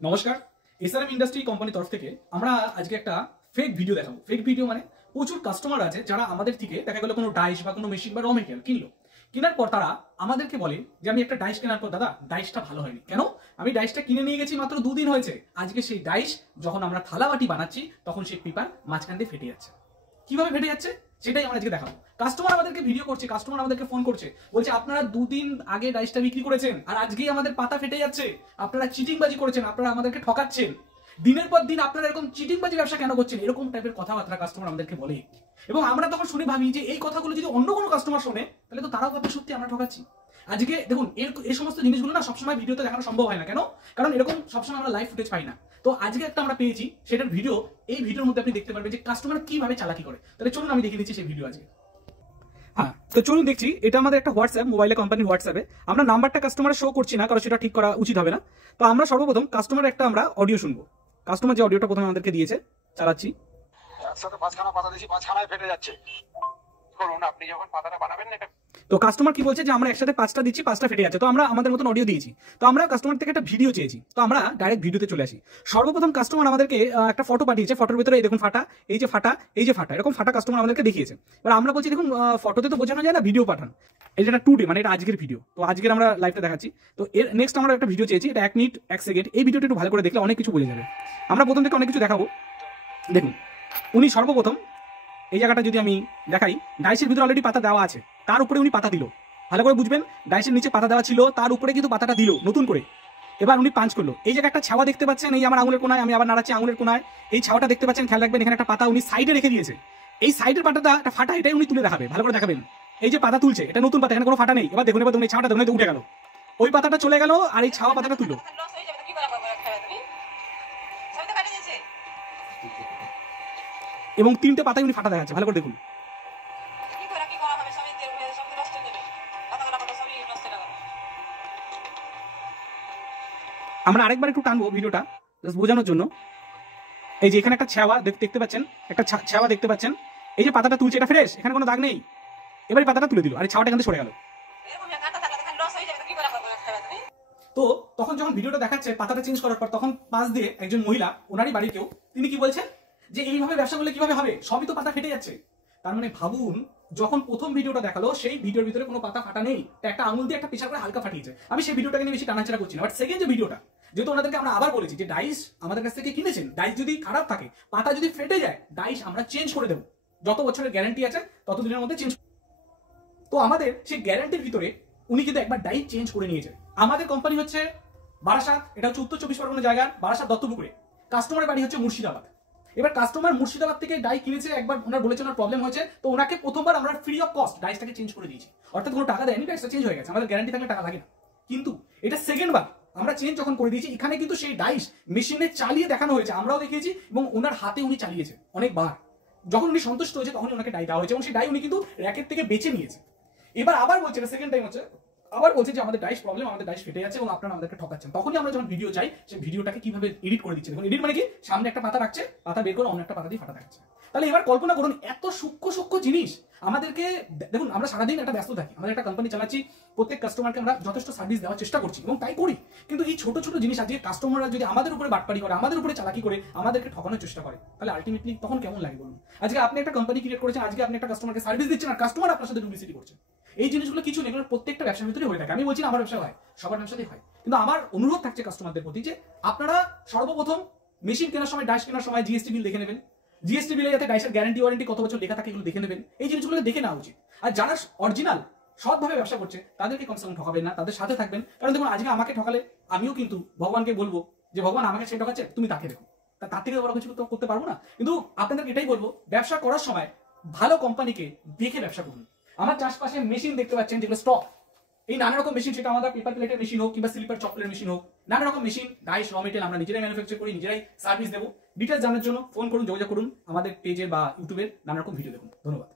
নমস্কার, SRM industry কোম্পানির তরফ থেকে আমরা আজকে একটা ফেক ভিডিও দেখাবো। ফেক ভিডিও মানে প্রচুর কাস্টমার আছে যারা আমাদের থেকে দেখা গেল কোনো ডাইস বা কোনো মেশিন বা র মেটেরিয়াল কিনলো, কেনার পর তারা আমাদেরকে বলে যে আমি একটা ডাইস কেনার পর দাদা ডাইসটা ভালো হয়নি। কেন? আমি ডাইসটা কিনে নিয়ে গেছি মাত্র 2 দিন হয়েছে, আজকে সেই ডাইস যখন আমরা থালা বাটি বানাচ্ছি তখন সেই পেপার মাঝখান দিয়ে ফেটে যাচ্ছে। কিভাবে ফেটে যাচ্ছে সেটাই আমরা আজকে দেখাবো। কাস্টমার আমাদেরকে ভিডিও করছে, কাস্টমার আমাদেরকে ফোন করছে, বলছে আপনারা 2 দিন আগে ডাইসটা বিক্রি করেছেন আর আজকেই আমাদের পাতা ফেটে যাচ্ছে, আপনারা চিটিংবাজি করেছেন, আপনারা আমাদেরকে ঠকাচ্ছেন, দিনের পর দিন আপনারা এরকম চিটিংবাজি ব্যবসা কেন করছেন, এরকম টাইপের কথাবার্তা কাস্টমার আমাদেরকে বলে। এবং আমরা তখন শুনে ভাবি যে এই কথাগুলো যদি অন্য কোনো কাস্টমার শোনে তাহলে তো তারাও ভাবে সত্যি আমরা ঠকাচ্ছি। আজকে দেখুন এই সমস্ত জিনিসগুলো না সবসময় ভিডিওতে দেখানো সম্ভব হয় না। কেন? কারণ এরকম সবসময় আমরা লাইভ ফুটেজ পাই না। তো আজকে একটা আমরা পেয়েছি, সেটার ভিডিও এই ভিডিওর মধ্যে আপনি দেখতে পারবেন যে কাস্টমার কিভাবে চালাকি করে। তাহলে চলুন আমি দেখিয়ে দিচ্ছি সেই ভিডিও আজকে। হ্যাঁ, তো চলুন দেখছি। এটা আমাদের একটা হোয়াটসঅ্যাপ, মোবাইলে কোম্পানির হোয়াটসঅ্যাপে। আমরা নাম্বারটা কাস্টমারের শো করছি না, কারণ সেটা ঠিক করা উচিত হবে না। তো আমরা সর্বপ্রথম কাস্টমার একটা আমরা অডিও শুনবো। কাস্টমার যে অডিওটা প্রথমে আমাদেরকে দিয়েছে চালাচ্ছি। একসাথে 5খানা পাতা দিয়েছি, 5খানায় ফেটে যাচ্ছে। করুন, আপনি যখন পাতাটা বানাবেন না, এটা তো কাস্টমার কি বলছে যে আমরা একসাথে 5টা দিচ্ছি, 5টা ফেটে যাচ্ছে। তো আমরা আমাদের মতন অডিও দিয়েছি। তো আমরা কাস্টমার থেকে একটা ভিডিও চেয়েছি, তো আমরা ডাইরেক্ট ভিডিওতে চলে আসি। সর্বপ্রথম কাস্টমার আমাদেরকে একটা ফটো পাঠিয়েছে। ফটোর ভিতরে এই দেখুন ফাটা, এই যে ফাটা, এই যে ফাটা, এরকম ফাটা কাস্টমার আমাদেরকে দেখিয়েছে। এবার আমরা বলছি দেখুন ফটোতে তো বোঝানো যায় না, ভিডিও পাঠান। এটা টুডে মানে এটা আজকের ভিডিও, তো আজকের আমরা লাইভটা দেখাচ্ছি। তো এর নেক্সট আমরা একটা ভিডিও চেয়েছি, এটা 1 মিনিট 1 সেকেন্ড। এই ভিডিওটা একটু ভালো করে দেখলে অনেক কিছু বোঝা যাবে। আমরা প্রথম থেকে অনেক কিছু দেখাবো। দেখুন উনি সর্বপ্রথম এই জায়গাটা যদি আমি দেখাই, ডাইসের ভিতরে অলরেডি পাতা দেওয়া আছে, তার উপরে উনি পাতা দিল। ভালো করে বুঝবেন, ডাইসের নিচে পাতা দেওয়া ছিল, তার উপরে কিন্তু পাতাটা দিল নতুন করে। এবার উনি পাঞ্চ করলো। এই জায়গায় একটা ছাওয়া দেখতে পাচ্ছেন, এই আমার আঙুলের কোনায়, আমি আবার নাড়াচ্ছি আঙুলের কোনায়, এই ছাওয়াটা দেখতে পাচ্ছেন। খেয়াল রাখবেন, এখানে একটা পাতা উনি সাইডে রেখে দিয়েছে। এই সাইডের পাতাটা একটা ফাটা, এটাই উনি তুলে দেখাবে। ভালো করে দেখাবেন, এই যে পাতা তুলছে এটা নতুন পাতা, এখানে কোনো ফাটা নেই। এবার দেখুন, এবার এই ছাওয়াটা দেখুন উঠে গেল, ওই পাতাটা চলে গেল আর এই ছাওয়া পাতাটা তুললো। এবং 3টে পাতায় উনি ফাটা দেখাচ্ছে, ভালো করে দেখুন। আমরা আরেকবার একটু টানবো ভিডিওটা জাস্ট বোঝানোর জন্য। এই যে এখানে একটা ছাওয়া দেখতে পাচ্ছেন, একটা ছাওয়া দেখতে পাচ্ছেন। এই যে পাতাটা তুলছে এটা ফ্রেশ, এখানে কোনো দাগ নেই। এবার পাতাটা তুলে দিল আর এই ছাওয়াটা এখান থেকে সরে গেল। তো তখন যখন ভিডিওটা দেখাচ্ছে পাতাটা চেঞ্জ করার পর, তখন পাশ দিয়ে একজন মহিলা, ওনারই বাড়ির কেউ, তিনি কি বলছেন যে এইভাবে ব্যবসা করলে কিভাবে হবে, সবই তো পাতা ফেটে যাচ্ছে। তার মানে ভাবুন, যখন প্রথম ভিডিওটা দেখালো সেই ভিডিওর ভিতরে কোনো পাতা ফাটা নেই, একটা আঙুল দিয়ে একটা প্রেসার করে হালকা ফাটিয়েছে। আমি সেই ভিডিওটাকে নিয়ে বেশি টানাচাড়া করছি না। বাট সেকেন্ড যে ভিডিওটা, যেহেতু ওনাদেরকে আমরা আবার বলেছি যে ডাইস আমাদের কাছ থেকে কিনেছেন, ডাইস যদি খারাপ থাকে, পাতা যদি ফেটে যায়, ডাইস আমরা চেঞ্জ করে দেবো, যত বছরের গ্যারান্টি আছে ততদিনের মধ্যে চেঞ্জ। তো আমাদের সেই গ্যারান্টির ভিতরে উনি কিন্তু একবার ডাইস চেঞ্জ করে নিয়েছে। আমাদের কোম্পানি হচ্ছে বারাসাত, এটা হচ্ছে উত্তর 24 পরগনা জায়গা, বারাসাত দত্তপুকুরে। কাস্টমারের বাড়ি হচ্ছে মুর্শিদাবাদ। এবার কাস্টমার মুর্শিদাবাদ থেকে ডাই কিনেছে, একবার ওনার বলেছে ওনার প্রবলেম হয়েছে, তো ওনাকে প্রথমবার আমরা ফ্রি অফ কস্ট ডাইসটাকে চেঞ্জ করে দিয়েছি। অর্থাৎ কোনো টাকা দেয়নি, ডাইসটা চেঞ্জ হয়ে গেছে। আমাদের গ্যারান্টি থাকলে টাকা লাগে না। কিন্তু এটা সেকেন্ড বার আমরা চেঞ্জ যখন করে দিয়েছি, এখানে কিন্তু সেই ডাইস মেশিনে চালিয়ে দেখানো হয়েছে, আমরাও দেখিয়েছি এবং ওনার হাতে উনি চালিয়েছে অনেকবার। যখন উনি সন্তুষ্ট হয়েছে তখন ওনাকে ডাই দেওয়া হয়েছে এবং সেই ডাই উনি কিন্তু র্যাকেট থেকে বেছে নিয়েছে। এবার আবার বলছে, এটা সেকেন্ড টাইম হচ্ছে, আবার বলছে যে আমাদের ডাইস প্রবলেম, আমাদের ডাইস ফেটে যাচ্ছে এবং আপনারা আমাদেরকে ঠকাচ্ছেন। তখনই আমরা যখন ভিডিও চাই, সেই ভিডিওটাকে কিভাবে এডিট করে দিচ্ছে। দেখুন এডিট মানে কি, সামনে একটা পাতা রাখছে, পাতা বের করে অন্য একটা পাতা দিয়ে ফাটা দেখাচ্ছে। তাহলে এবার কল্পনা করুন, এত সূক্ষ্ম জিনিস আমাদেরকে। দেখুন আমরা সারাদিন একটা ব্যস্ত থাকি, আমাদের একটা কোম্পানি চালাচ্ছি, প্রত্যেক কাস্টমারকে আমরা যথেষ্ট সার্ভিস দেওয়ার চেষ্টা করছি এবং তাই করি। কিন্তু এই ছোট জিনিস আজকে কাস্টমাররা যদি আমাদের উপরে বাটপারি করে, আমাদের উপরে চালাকি করে, আমাদেরকে ঠকানোর চেষ্টা করে, তাহলে আলটিমেটলি তখন কেমন লাগে বলুন। আজকে আপনি একটা কোম্পানি ক্রিয়েট করেছেন, আজকে আপনি একটা কাস্টমারকে সার্ভিস দিচ্ছেন আর কাস্টমার আপনার সাথে ডুপ্লিসিটি করছে। এই জিনিসগুলো কিছু নেই, প্রত্যেকটা ব্যবসার ভিতরে হয়ে থাকে। আমি বলছি না আমার ব্যবসা হয়, সবার ব্যবসাতেই হয়। কিন্তু আমার অনুরোধ থাকছে কাস্টমারদের প্রতি যে আপনারা সর্বপ্রথম মেশিন কেনার সময়, ডাইস কেনার সময় জিএসটি বিল দেখে নেবেন। জিএসটি বিলে যাতে ডাইসের গ্যারান্টি ওয়ারেন্টি কত বছর লেখা থাকে এগুলো দেখে নেবেন। এই জিনিসগুলো দেখে নেওয়া উচিত। আর যারা অরিজিনাল সৎভাবে ব্যবসা করছে তাদেরকে কমসে কম ঠকাবেন না, তাদের সাথে থাকবেন। কারণ দেখুন আজকে আমাকে ঠকালে আমিও কিন্তু ভগবানকে বলবো যে ভগবান আমাকে সে ঠকাচ্ছে, তুমি তাকে দেখো। তার থেকে বড় কিছু করতে পারবো না। কিন্তু আপনাদেরকে এটাই বলবো, ব্যবসা করার সময় ভালো কোম্পানিকে দেখে ব্যবসা করুন। আমার চাষপাশে মেশিন দেখতে পাচ্ছেন যেগুলো স্টক, এই নানা রকম মেশিন, সেটা আমাদের পেপার প্লেটের মেশিন হোক কিংবা স্লিপার চকলেটের মেশিন হোক, নানা রকম মেশিন, ডাইস, র মেটেরিয়াল আমরা নিজেরাই ম্যানুফ্যাকচার করি, নিজেরাই সার্ভিস দেবো। ডিটেলস জানার জন্য ফোন করুন, যোগাযোগ করুন, আমাদের পেজের বা ইউটিউবের নানা রকম ভিডিও দেখুন। ধন্যবাদ।